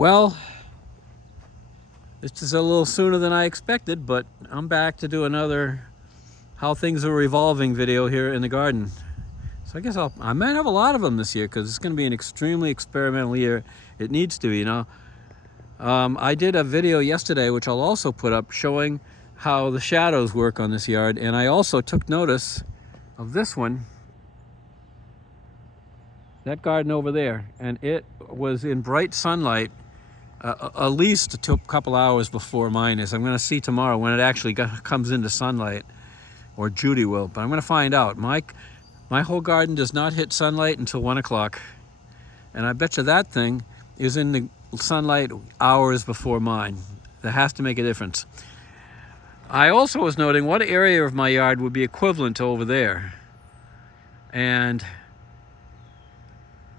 Well, this is a little sooner than I expected, but I'm back to do another how things are evolving video here in the garden. So I guess I might have a lot of them this year because it's going to be an extremely experimental year. It needs to be, you know. I did a video yesterday, which I'll also put up, showing how the shadows work on this yard, and I also took notice of this one, that garden over there, and it was in bright sunlight at least a couple hours before mine is. I'm going to see tomorrow when it actually comes into sunlight, or Judy will, but I'm going to find out. My whole garden does not hit sunlight until 1 o'clock, and I bet you that thing is in the sunlight hours before mine. That has to make a difference. I also was noting what area of my yard would be equivalent to over there, and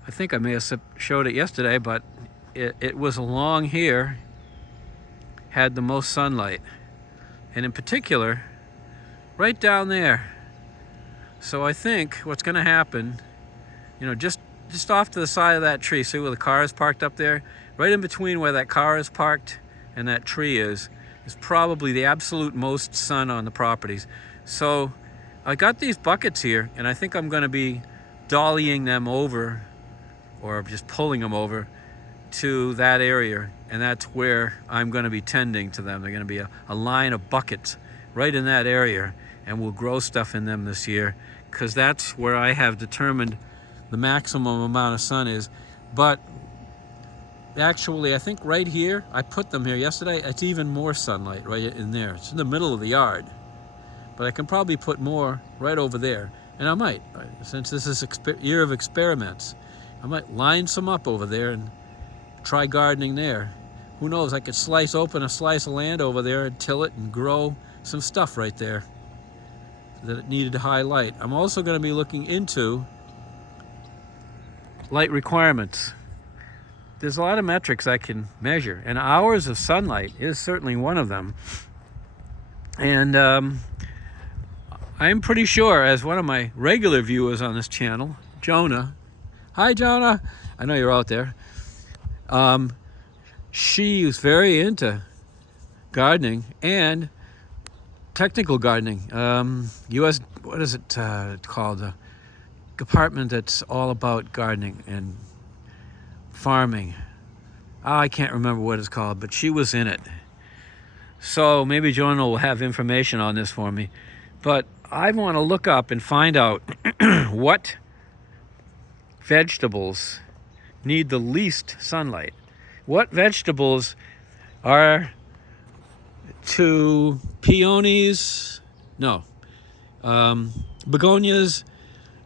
I think I may have showed it yesterday, but it was along here, had the most sunlight, and in particular right down there. So I think what's going to happen, you know, just off to the side of that tree, see where the car is parked up there, right in between where that car is parked and that tree is probably the absolute most sun on the properties. So I got these buckets here, and I think I'm going to be dollying them over, or just pulling them over to that area, and that's where I'm going to be tending to them. They're going to be a line of buckets right in that area, and we'll grow stuff in them this year because that's where I have determined the maximum amount of sun is. But actually, I think right here, I put them here yesterday, it's even more sunlight right in there. It's in the middle of the yard, but I can probably put more right over there, and I might, since this is year of experiments, I might line some up over there and try gardening there. Who knows, I could slice open a slice of land over there and till it and grow some stuff right there that it needed high light. I'm also going to be looking into light requirements. There's a lot of metrics I can measure, and hours of sunlight is certainly one of them. And I'm pretty sure, as one of my regular viewers on this channel, Jonah, hi Jonah, I know you're out there, she was very into gardening and technical gardening. US, what is it called? A department that's all about gardening and farming. I can't remember what it's called, but she was in it. So maybe Jonah will have information on this for me. But I want to look up and find out what vegetables need the least sunlight. What vegetables are to peonies, begonias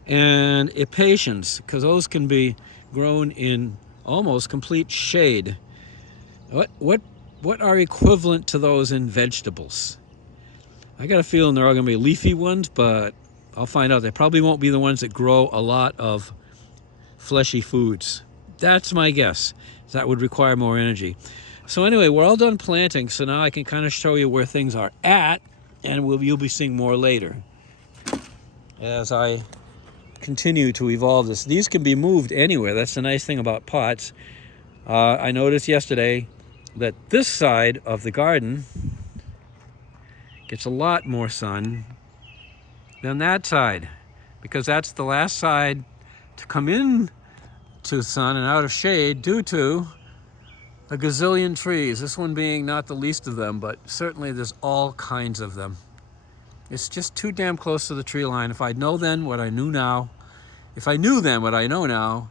and impatiens, because those can be grown in almost complete shade. What are equivalent to those in vegetables? I got a feeling they're all going to be leafy ones, but I'll find out. They probably won't be the ones that grow a lot of fleshy foods. That's my guess. That would require more energy. So anyway, we're all done planting, so now I can kind of show you where things are at, and you'll be seeing more later as I continue to evolve this. These can be moved anywhere. That's the nice thing about pots. I noticed yesterday that this side of the garden gets a lot more sun than that side, because that's the last side to come in to sun and out of shade due to a gazillion trees. This one being not the least of them, but certainly there's all kinds of them. It's just too damn close to the tree line. If I know then what I knew now, if I knew then what I know now,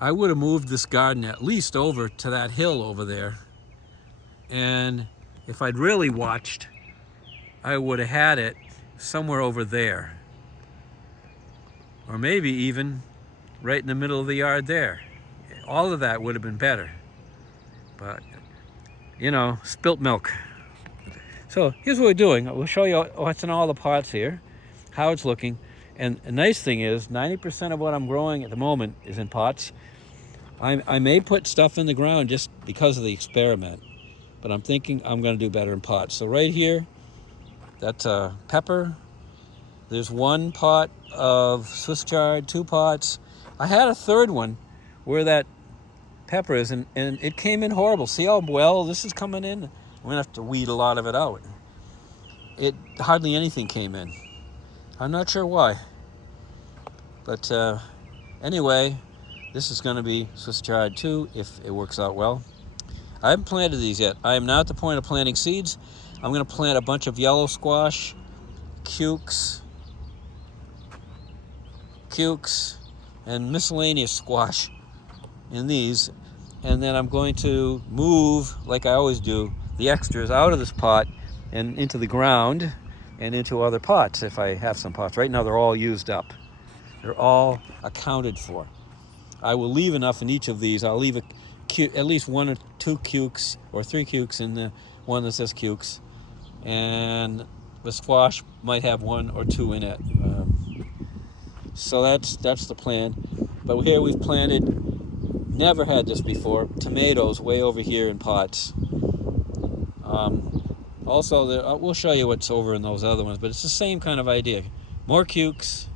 I would have moved this garden at least over to that hill over there. And if I'd really watched, I would have had it somewhere over there. Or maybe even right in the middle of the yard there. All of that would have been better. But, you know, spilt milk. So here's what we're doing. We'll show you what's in all the pots here, how it's looking. And the nice thing is 90% of what I'm growing at the moment is in pots. I may put stuff in the ground just because of the experiment, but I'm thinking I'm going to do better in pots. So right here, that's pepper. There's 1 pot of Swiss chard, 2 pots. I had a third one where that peppers, and it came in horrible. See how well this is coming in? I'm gonna have to weed a lot of it out. It hardly anything came in. I'm not sure why, but anyway, this is going to be Swiss chard too if it works out well. I haven't planted these yet. I am now at the point of planting seeds. I'm going to plant a bunch of yellow squash, cukes, and miscellaneous squash in these, and then I'm going to move, like I always do, the extras out of this pot and into the ground and into other pots if I have some pots. Right now they're all used up. They're all accounted for. I will leave enough in each of these. I'll leave at least 1 or 2 cukes or 3 cukes in the one that says cukes, and the squash might have 1 or 2 in it. So that's the plan. But here we've planted, never had this before, tomatoes way over here in pots. Also, we'll show you what's over in those other ones, but it's the same kind of idea. More cukes.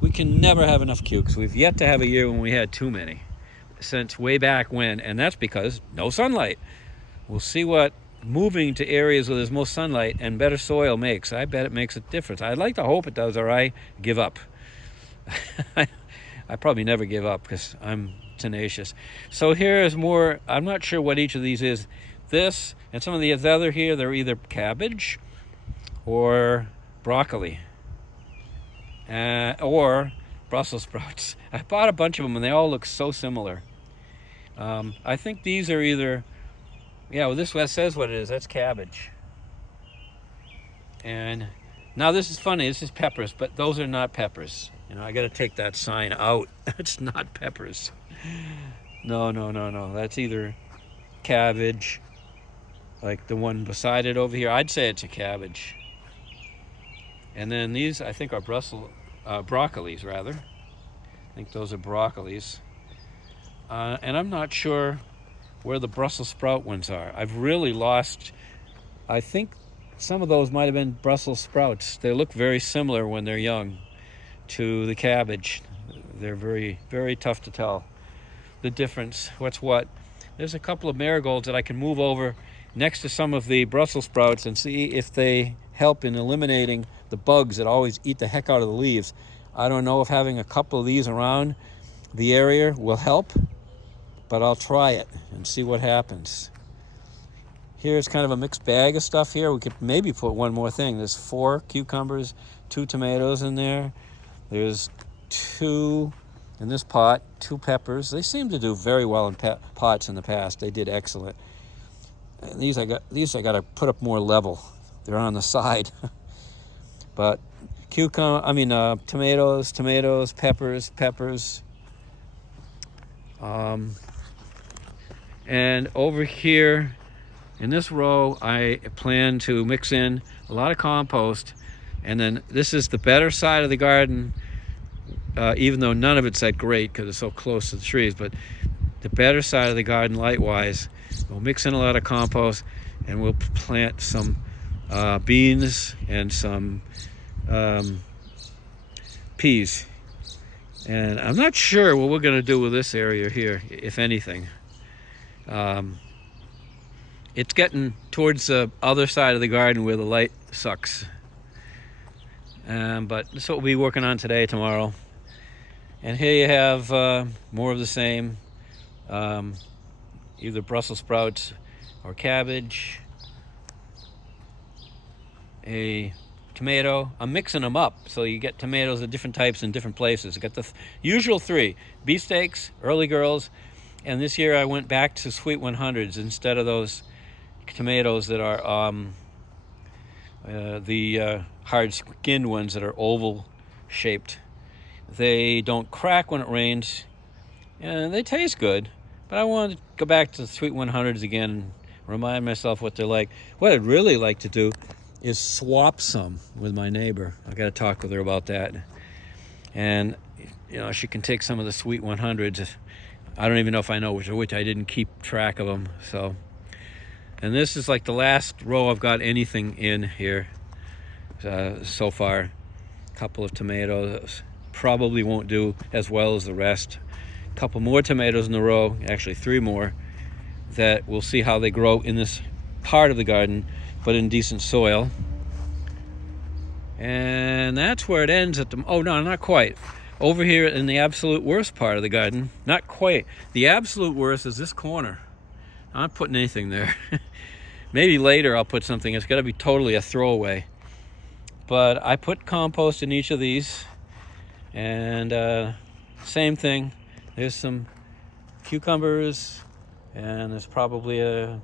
We can never have enough cukes. We've yet to have a year when we had too many, since way back when, and that's because no sunlight. We'll see what moving to areas where there's more sunlight and better soil makes. I bet it makes a difference. I'd like to hope it does, or I give up. I probably never give up because I'm tenacious. So here is more. I'm not sure what each of these is. This and some of the other here, they're either cabbage or broccoli or Brussels sprouts. I bought a bunch of them and they all look so similar. I think these are either, well, this says what it is. That's cabbage. And now this is funny. This is peppers, but those are not peppers. I got to take that sign out. It's not peppers. No. That's either cabbage, like the one beside it over here. I'd say it's a cabbage. And then these, I think, are broccolis, rather. I think those are broccolis. And I'm not sure where the Brussels sprout ones are. I've really lost, I think some of those might have been Brussels sprouts. They look very similar when they're young to the cabbage. They're very, very tough to tell the difference, what's what. There's a couple of marigolds that I can move over next to some of the Brussels sprouts and see if they help in eliminating the bugs that always eat the heck out of the leaves. I don't know if having a couple of these around the area will help, but I'll try it and see what happens. Here's kind of a mixed bag of stuff here. We could maybe put one more thing. There's 4 cucumbers, 2 tomatoes in there. There's 2 in this pot, 2 peppers. They seem to do very well in pots in the past. They did excellent. And these I got to put up more level. They're on the side. But tomatoes, peppers. And over here in this row, I plan to mix in a lot of compost. And then this is the better side of the garden, even though none of it's that great because it's so close to the trees. But the better side of the garden, light-wise, we'll mix in a lot of compost, and we'll plant some beans and some peas. And I'm not sure what we're going to do with this area here, if anything. It's getting towards the other side of the garden where the light sucks. But that's what we'll be working on today, tomorrow. And here you have more of the same, either Brussels sprouts or cabbage, a tomato. I'm mixing them up so you get tomatoes of different types in different places. I got the usual 3, beefsteaks, early girls, and this year I went back to sweet 100s instead of those tomatoes that are the hard-skinned ones that are oval shaped. They don't crack when it rains, and they taste good, but I want to go back to the sweet 100s again and remind myself what they're like. What I'd really like to do is swap some with my neighbor. I got to talk with her about that. And she can take some of the sweet 100s. I don't even know if I know which I didn't keep track of them. So, and this is like the last row I've got anything in here so far. A couple of tomatoes. Probably won't do as well as the rest. a couple more tomatoes in a row, actually 3 more, that we'll see how they grow in this part of the garden, but in decent soil. And that's where it ends at the, oh no, not quite. Over here in the absolute worst part of the garden, not quite. The absolute worst is this corner. I'm not putting anything there. Maybe later I'll put something. It's got to be totally a throwaway. But I put compost in each of these, and same thing. There's some cucumbers, and there's probably a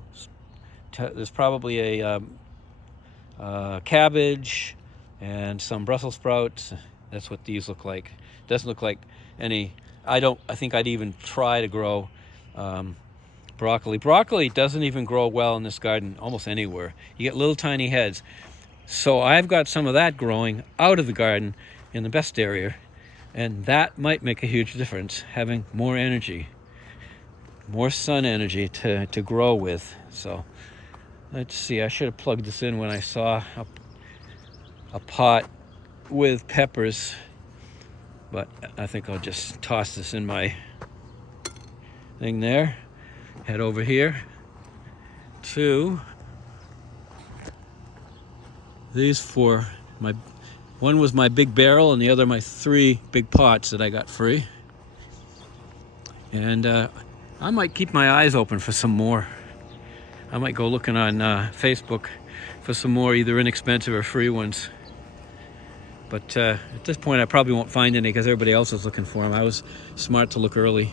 cabbage and some Brussels sprouts. That's what these look like. Doesn't look like any. I think I'd even try to grow broccoli. Broccoli doesn't even grow well in this garden almost anywhere. You get little tiny heads. So I've got some of that growing out of the garden in the best area, and that might make a huge difference, having more energy, more sun energy to grow with. So let's see, I should have plugged this in when I saw a pot with peppers, but I think I'll just toss this in my thing there. Head over here to these 4. One was my big barrel, and the other my 3 big pots that I got free. And I might keep my eyes open for some more. I might go looking on Facebook for some more either inexpensive or free ones. But at this point I probably won't find any because everybody else is looking for them. I was smart to look early.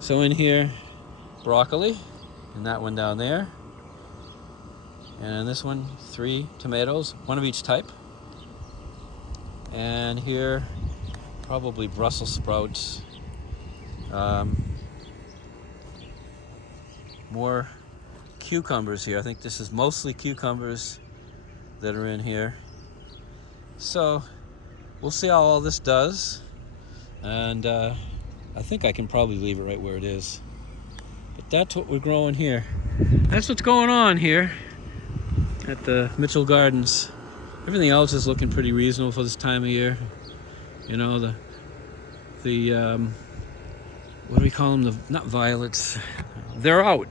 So in here, broccoli, and that one down there. And this one, 3 tomatoes, 1 of each type. And here, probably Brussels sprouts. More cucumbers here. I think this is mostly cucumbers that are in here. So we'll see how all this does. And I think I can probably leave it right where it is. But that's what we're growing here. That's what's going on here at the Mitchell Gardens. Everything else is looking pretty reasonable for this time of year. You know, the what do we call them? Not violets. They're out.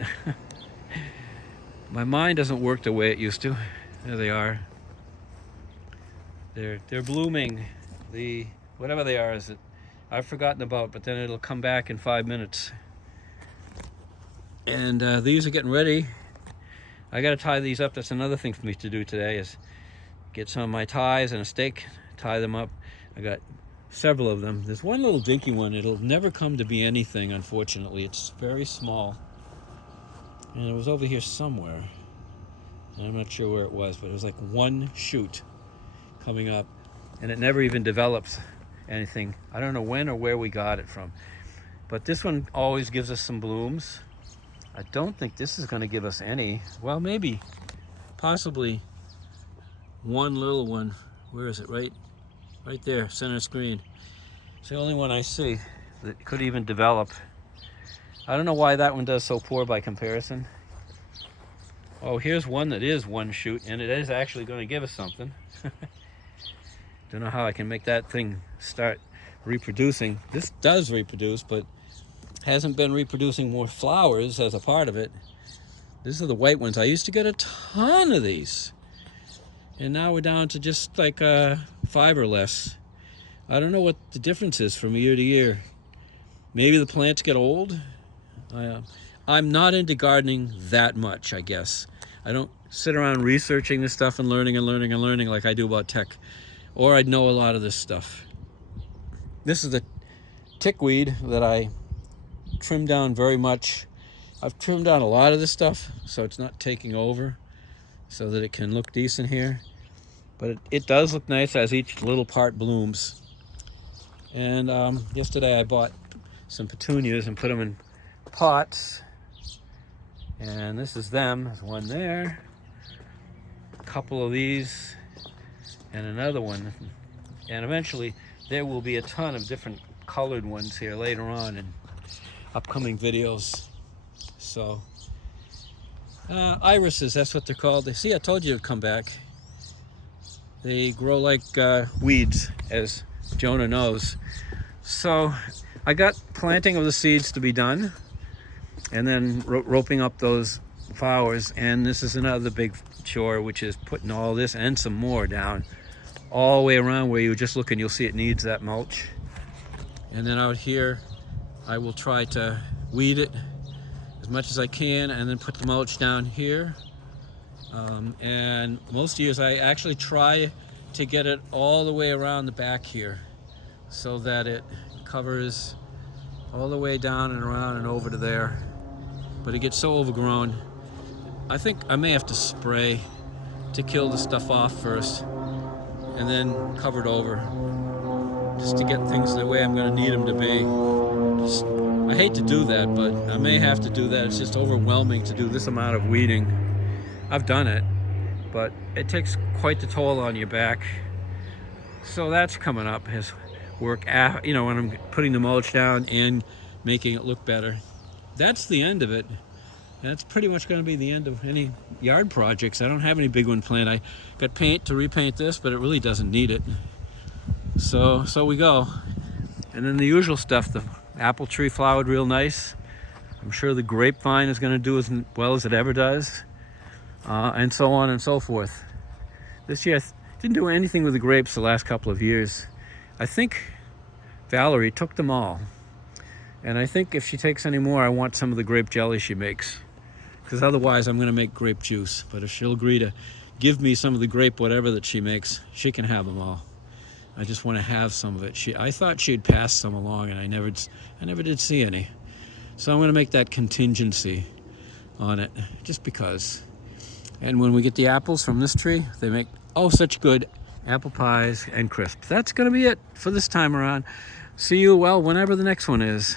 My mind doesn't work the way it used to. There they are. They're blooming. The whatever they are is it I've forgotten about, but then it'll come back in 5 minutes. And these are getting ready. I got to tie these up. That's another thing for me to do today is get some of my ties and a stake, tie them up. I got several of them. There's one little dinky one. It'll never come to be anything, unfortunately. It's very small. And it was over here somewhere. And I'm not sure where it was, but it was like 1 shoot coming up. And it never even develops anything. I don't know when or where we got it from. But this one always gives us some blooms. I don't think this is going to give us any. Well, maybe, possibly one little one. Where is it? Right there, center screen. It's the only one I see that could even develop. I don't know why that one does so poor by comparison. Oh, here's one that is 1 shoot, and it is actually going to give us something. Don't know how I can make that thing start reproducing. This does reproduce, but hasn't been reproducing more flowers as a part of it. These are the white ones. I used to get a ton of these, and now we're down to just like 5 or less. I don't know what the difference is from year to year. Maybe the plants get old. I'm not into gardening that much, I guess. I don't sit around researching this stuff and learning like I do about tech, or I'd know a lot of this stuff. This is the tickweed that I trimmed down very much. I've trimmed down a lot of this stuff so it's not taking over, so that it can look decent here. But it does look nice as each little part blooms. And yesterday I bought some petunias and put them in pots. And this is them. There's one there, a couple of these, and another one. And eventually there will be a ton of different colored ones here later on in upcoming videos. So irises, that's what they're called. They see, I told you it'd come back. They grow like weeds, as Jonah knows. So I got planting of the seeds to be done, and then roping up those flowers. And this is another big chore, which is putting all this and some more down all the way around where you just look and you'll see it needs that mulch. And then out here, I will try to weed it as much as I can and then put the mulch down here. And most years I actually try to get it all the way around the back here so that it covers all the way down and around and over to there. But it gets so overgrown. I think I may have to spray to kill the stuff off first and then cover it over, just to get things the way I'm going to need them to be. I hate to do that, but I may have to do that. It's just overwhelming to do this amount of weeding. I've done it, but it takes quite the toll on your back. So that's coming up as work, when I'm putting the mulch down and making it look better. That's the end of it. That's pretty much going to be the end of any yard projects. I don't have any big one planned. I got paint to repaint this, but it really doesn't need it. So we go. And then the usual stuff, the apple tree flowered real nice. I'm sure the grapevine is going to do as well as it ever does. And so on and so forth. This year I didn't do anything with the grapes the last couple of years. I think Valerie took them all. And I think if she takes any more, I want some of the grape jelly she makes. Because otherwise I'm going to make grape juice. But if she'll agree to give me some of the grape whatever that she makes, she can have them all. I just want to have some of it. I thought she'd pass some along, and I never did see any. So I'm going to make that contingency on it, just because. And when we get the apples from this tree, they make such good apple pies and crisps. That's going to be it for this time around. See you, whenever the next one is.